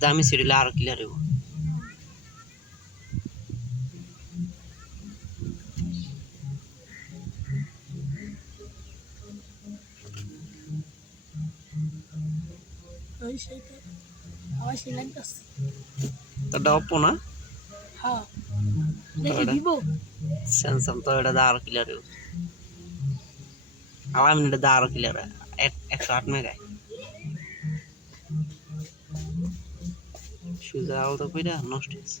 দামি সিরিলে আরো ক্লিয়ার হইব। তোটা অপো না? স্যামসাং তো এটা আরো ক্লিয়ার হইব। আলাম এটা আরো ক্লিয়ার 108 মেগায় সুজা আলাদা কইরা নষ্ট হয়েছে।